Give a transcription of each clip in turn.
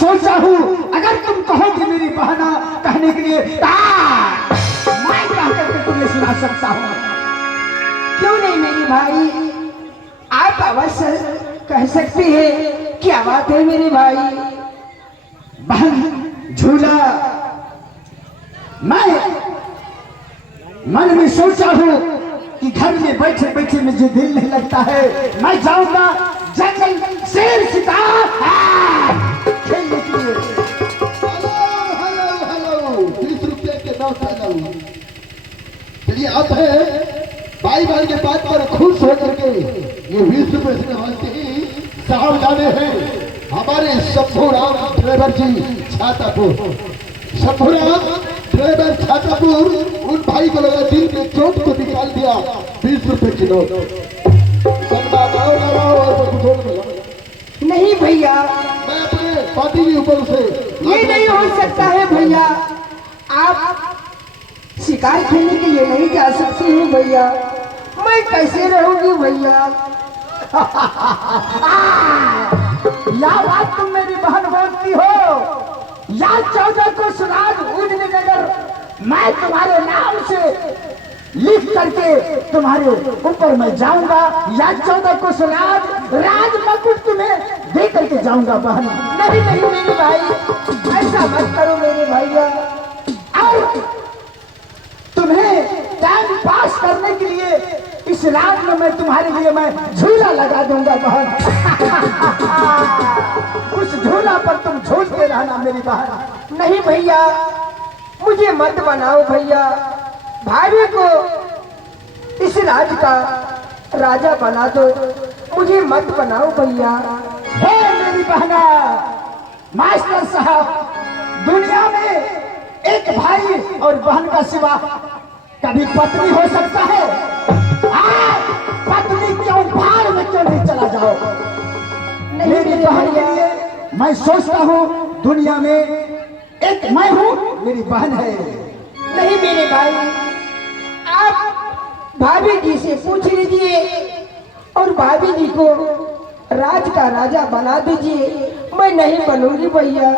सोचा हूँ अगर तुम कहोगे मेरी बहना कहने के लिए मैं कह करके तुम्हें सुना सकता हूँ। क्यों नहीं मेरे भाई, आप अवश्य कह सकते हैं। क्या बात है मेरे भाई? बहन झूला मैं मन में सोचा हूँ कि घर में बैठे बैठे मुझे दिल नहीं लगता है, मैं जाऊंगा जंगल शेर शिकार खेलने के लिए। हेलो हेलो 20 रुपये के नोट हेलो। चलिए अब है भाई भाई के बात पर खुश होकर के ये 20 रुपये से नवाजते ही साहब जाने हैं हमारे शंभूराम ड्राइवर जी छातापुर। शंभूराम ड्राइवर छातापुर उन भाई को लगा दिल के चोट को निकाल दिया 20 रुपये की नोट। नहीं भैया, मैं अपने पार्टी के ऊपर से ये नहीं हो सकता है भैया। आप शिकार खेलने के लिए नहीं जा सकते हैं भैया। मैं कैसे रहूंगी भैया? या बात तुम मेरी बहन बोलती हो या 14 को सुराज उजनी नगर मैं तुम्हारे नाम से लिख करके तुम्हारे ऊपर मैं जाऊंगा या 14 को सुराज राज मकुट तुम्हें दे करके जाऊंगा बहन। नहीं नहीं मेरे भाई, ऐसा मत करो मेरे भैया। और तुम्हें टाइम पास करने के लिए इस रात में मैं तुम्हारे लिए मैं झूला लगा दूंगा बहन। उस झूला पर तुम झूलते रहना मेरी बहन। नहीं भैया, मुझे मत बनाओ भैया। भाभी को इस राज का राजा बना दो, मुझे मत बनाओ भैया। हे मेरी बहना, मास्टर साहब, दुनिया में एक भाई और बहन का सिवा कभी पत्नी हो सकता है? पत्नी क्यों भाड़ में क्यों नहीं चला जाओ? मेरी बहन के लिए मैं सोचता हूँ दुनिया में एक मैं हूँ, मेरी बहन है। नहीं मेरे भाई, आप भाभी जी से पूछ लीजिए और भाभी जी को राज का राजा बना दीजिए। मैं नहीं बनूंगी भैया।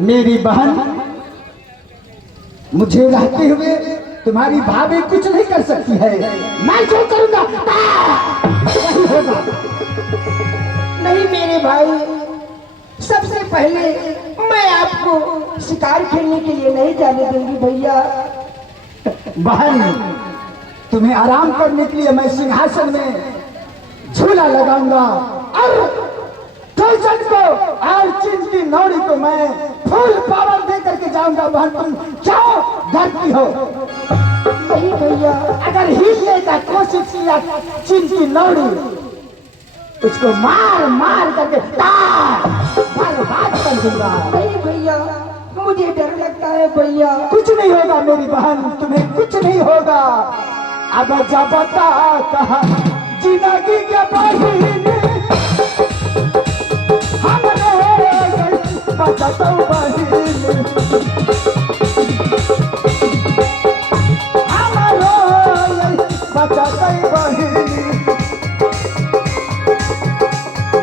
मेरी बहन, मुझे रहते हुए तुम्हारी भाभी कुछ नहीं कर सकती है। मैं जो करूंगा वही होगा। नहीं मेरे भाई, सबसे पहले मैं आपको शिकार खेलने के लिए नहीं जाने दूंगी भैया। बहन, तुम्हें आराम करने के लिए मैं सिंहासन में झूला लगाऊंगा और टोचन को और चिन की नौड़ी को मैं फुल पावर दे करके जाऊंगा बहन। तुम क्यों डरती हो? नहीं भैया, अगर हिलने का कोशिश किया चिन की नौड़ी, उसको मार मार करके बर्बाद कर दूंगा। नहीं भैया, मुझे डर लगता है भैया। कुछ नहीं होगा मेरी बहन, तुम्हें कुछ नहीं होगा। अब जब बता कहा जिंदगी के बहिनी हमरे बचतौ बहिनी हमरो बचतौ बहिनी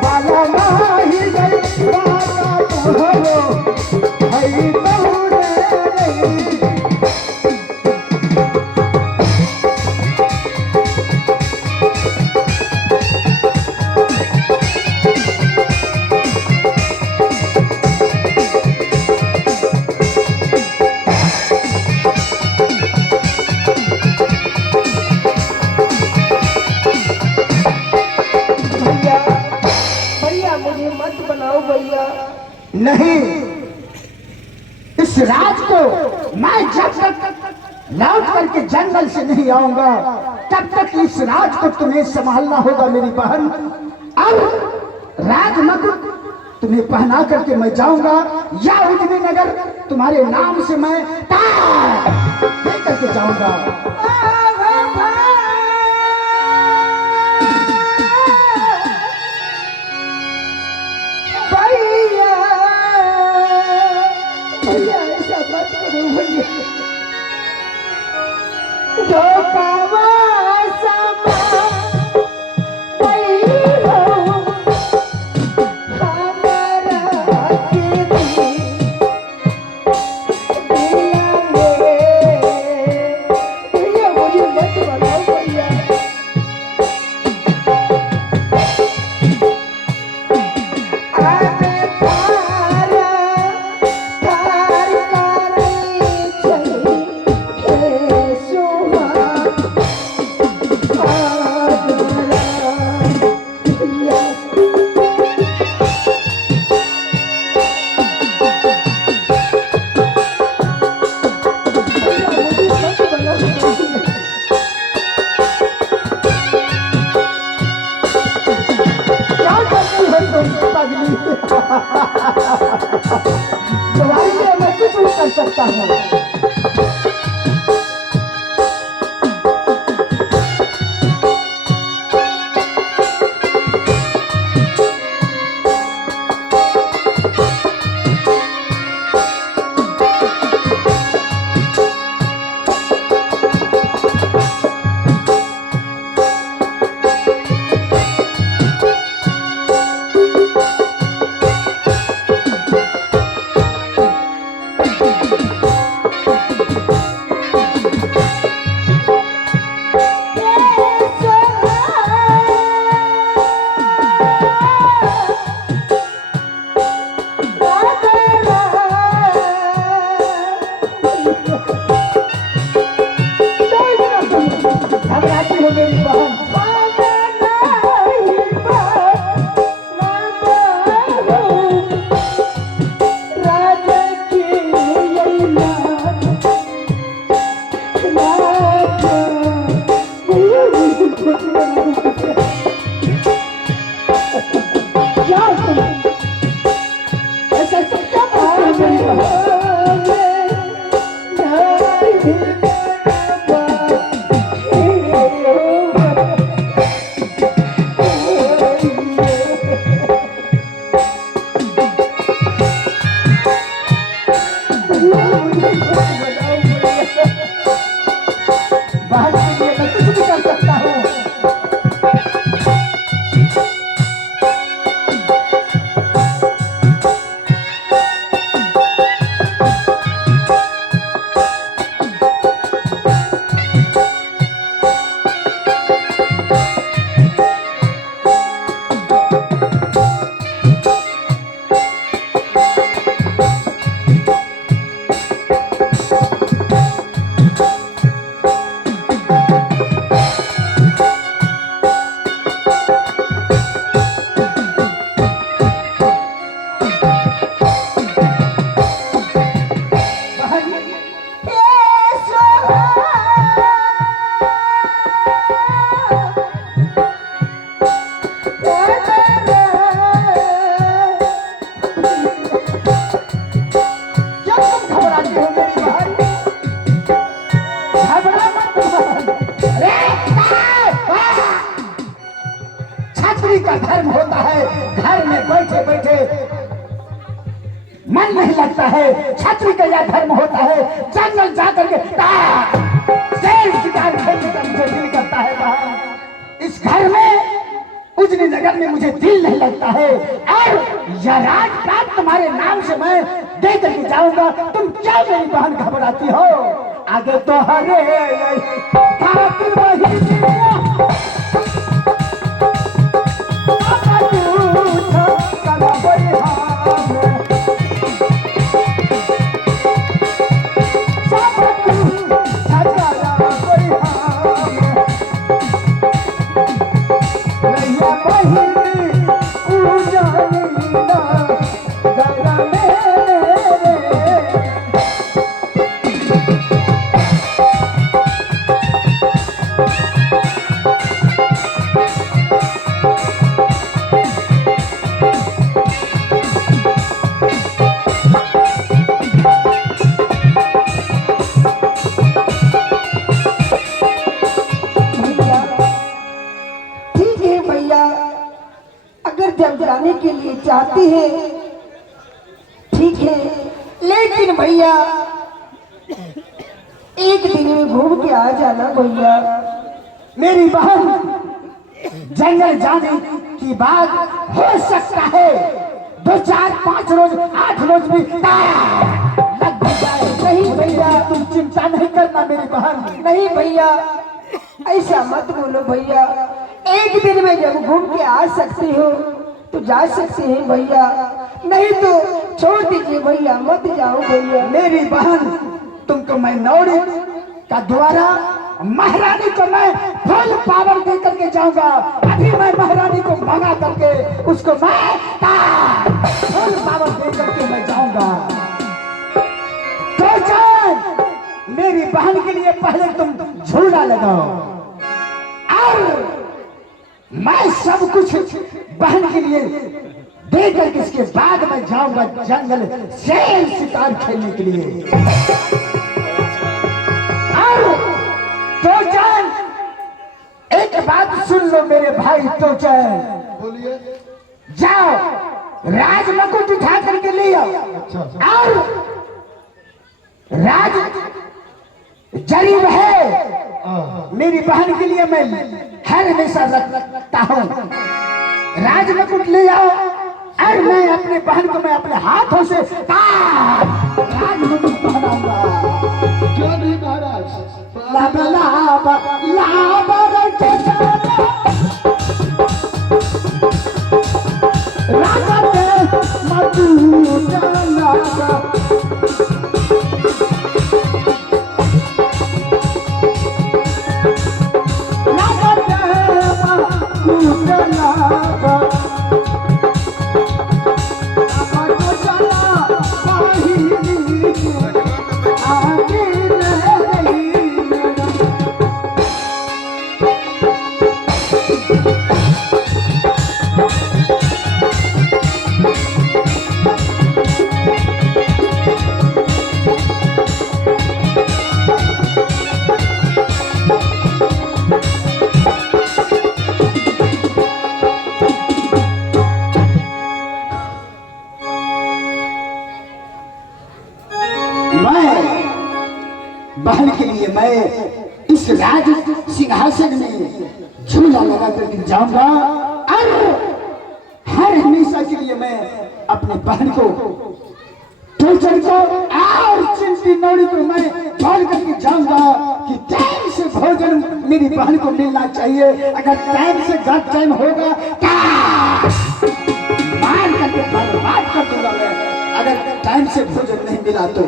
बाला नहीं गई बाला तुहरो हई तोरे नहीं, इस राज को मैं जब तक लौट करके जंगल से नहीं आऊंगा तब तक इस राज को तुम्हें संभालना होगा मेरी बहन। अब राज मुकुट तुम्हें पहना करके मैं जाऊंगा या उजनी नगर तुम्हारे नाम से मैं दे करके जाऊंगा। धोखा तुम्हारे लिए मैं कुछ भी कर सकता हूँ। घबराती हो मेरी बहन। क्या तुम ऐसा क्या बात है मेरी बहन? बाहर के लिए मैं कुछ भी कर सकता हूँ। छात्री का धर्म होता है घर में बैठे बैठे मन नहीं लगता है। छात्री का यह धर्म होता है जंगल जाकर के शेर शिकार खेलने का मुझे दिल करता है। बाहर इस घर में उजनी नगर में मुझे दिल नहीं लगता है। और यह राजपाट तुम्हारे नाम से मैं दे करके जाऊंगा। तुम क्या मेरी बहन घबराती हो? आगे तो हरे खातिर वही जब जाने के लिए चाहती है ठीक है, लेकिन भैया एक दिन में घूम के आ जाना भैया। मेरी बहन जंगल जाने की बात हो सकता है 2 4 5 रोज 8 रोज भी लग भी जाए। नहीं भैया, तुम चिंता नहीं करना मेरी बहन। नहीं भैया, ऐसा मत बोलो भैया। एक दिन में जब घूम के आ सकती हो तो जा सकते हैं भैया, नहीं तो छोड़ दीजिए भैया, मत जाओ भैया। मेरी बहन तुमको मैं नौरी का द्वारा महारानी को मैं फुल पावर दे करके जाऊंगा। अभी मैं महारानी को मंगा करके उसको मैं फुल पावर दे करके मैं जाऊंगा। तो जान मेरी बहन के लिए पहले तुम झूला लगाओ और मैं सब कुछ बहन के लिए दे लेकर के इसके बाद मैं जाऊंगा जंगल शेर शिकार खेलने के लिए। और टोचन, एक बात सुन लो मेरे भाई टोचन, बोलिए। जाओ राज मुकुट उठा करके ले आओ अच्छा। और राज जरीब है मेरी बहन के लिए मैं हर हमेशा रखता हूँ। राज मुकुट ले आओ और मैं अपने बहन को मैं अपने हाथों से राज मुकुट पहनाऊंगा। क्यों नहीं महाराज? लाभ लाभ लाभ राजा के मुकुट लाभ बहन के लिए मैं इस राज सिंहासन में झूला लगा करके जाऊंगा और हर हमेशा के लिए मैं अपने बहन को टोचन को और चिंटी नौड़ी को मैं बोल करके जाऊंगा कि टाइम से भोजन मेरी बहन को मिलना चाहिए। अगर टाइम से गलत टाइम होगा मार करके बर्बाद कर दूंगा मैं, अगर टाइम से भोजन नहीं मिला तो।